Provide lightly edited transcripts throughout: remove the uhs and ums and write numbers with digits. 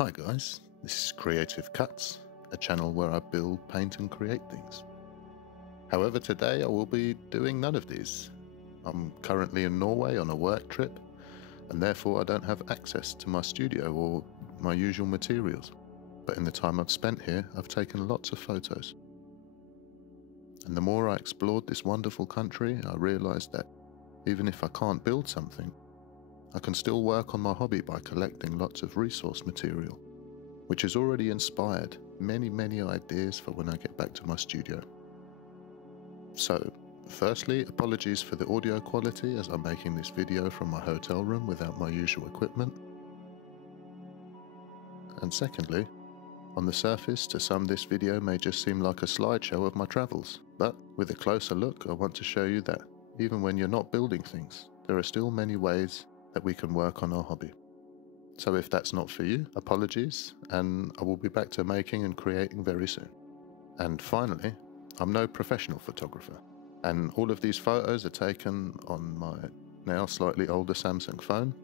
Hi guys, this is Creative Cuts, a channel where I build, paint and create things. However, today I will be doing none of these. I'm currently in Norway on a work trip, and therefore I don't have access to my studio or my usual materials. But in the time I've spent here, I've taken lots of photos. And the more I explored this wonderful country, I realized that even if I can't build something, I can still work on my hobby by collecting lots of resource material, which has already inspired many ideas for when I get back to my studio. So, firstly, apologies for the audio quality as I'm making this video from my hotel room without my usual equipment. And secondly, on the surface, to some this video may just seem like a slideshow of my travels, but with a closer look I want to show you that even when you're not building things, there are still many ways that we can work on our hobby. So if that's not for you, apologies, and I will be back to making and creating very soon. And finally, I'm no professional photographer, and all of these photos are taken on my now slightly older Samsung phone,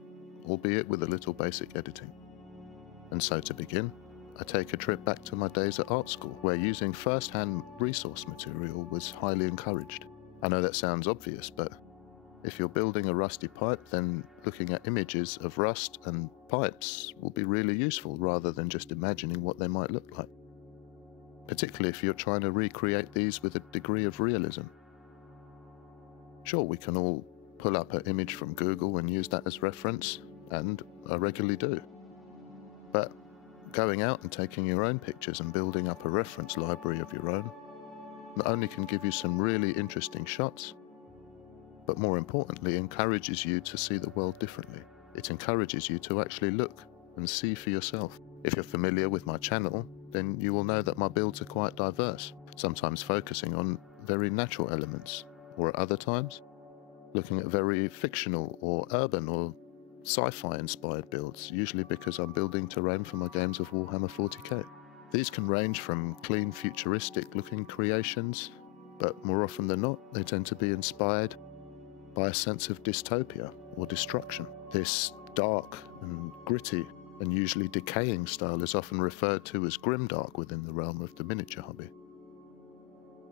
albeit with a little basic editing. And so to begin, I take a trip back to my days at art school, where using first-hand resource material was highly encouraged. I know that sounds obvious, but if you're building a rusty pipe, then looking at images of rust and pipes will be really useful rather than just imagining what they might look like. Particularly if you're trying to recreate these with a degree of realism. Sure, we can all pull up an image from Google and use that as reference, and I regularly do. But going out and taking your own pictures and building up a reference library of your own not only can give you some really interesting shots, but more importantly encourages you to see the world differently. It encourages you to actually look and see for yourself. If you're familiar with my channel, then you will know that my builds are quite diverse, sometimes focusing on very natural elements, or at other times, looking at very fictional or urban or sci-fi inspired builds, usually because I'm building terrain for my games of Warhammer 40k. These can range from clean futuristic looking creations, but more often than not, they tend to be inspired by a sense of dystopia or destruction. This dark and gritty and usually decaying style is often referred to as grimdark within the realm of the miniature hobby.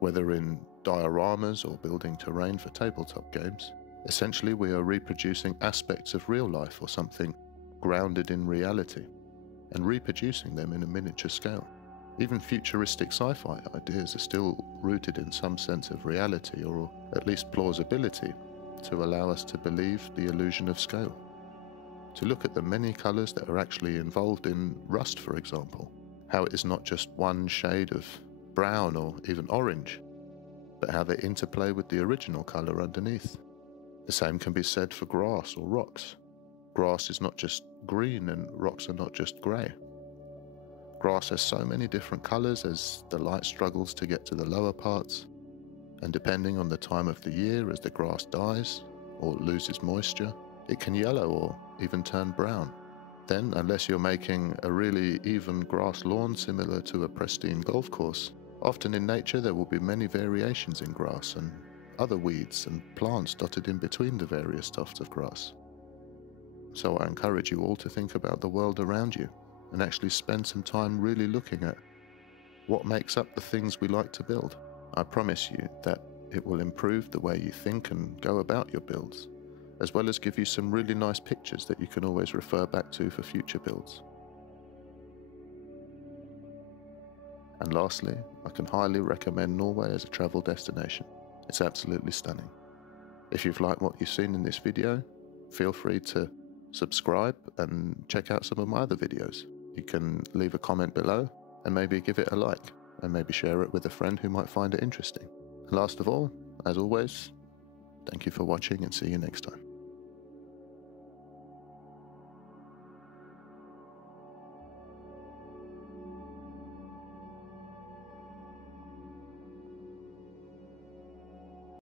Whether in dioramas or building terrain for tabletop games, essentially we are reproducing aspects of real life or something grounded in reality and reproducing them in a miniature scale. Even futuristic sci-fi ideas are still rooted in some sense of reality or at least plausibility, to allow us to believe the illusion of scale. To look at the many colours that are actually involved in rust, for example, how it is not just one shade of brown or even orange, but how they interplay with the original colour underneath. The same can be said for grass or rocks. Grass is not just green and rocks are not just grey. Grass has so many different colours as the light struggles to get to the lower parts, and depending on the time of the year as the grass dies or loses moisture, it can yellow or even turn brown. Then, unless you're making a really even grass lawn similar to a pristine golf course, often in nature there will be many variations in grass and other weeds and plants dotted in between the various tufts of grass. So I encourage you all to think about the world around you and actually spend some time really looking at what makes up the things we like to build. I promise you that it will improve the way you think and go about your builds, as well as give you some really nice pictures that you can always refer back to for future builds. And lastly, I can highly recommend Norway as a travel destination. It's absolutely stunning. If you've liked what you've seen in this video, feel free to subscribe and check out some of my other videos. You can leave a comment below and maybe give it a like, and maybe share it with a friend who might find it interesting. And last of all, as always, thank you for watching and see you next time.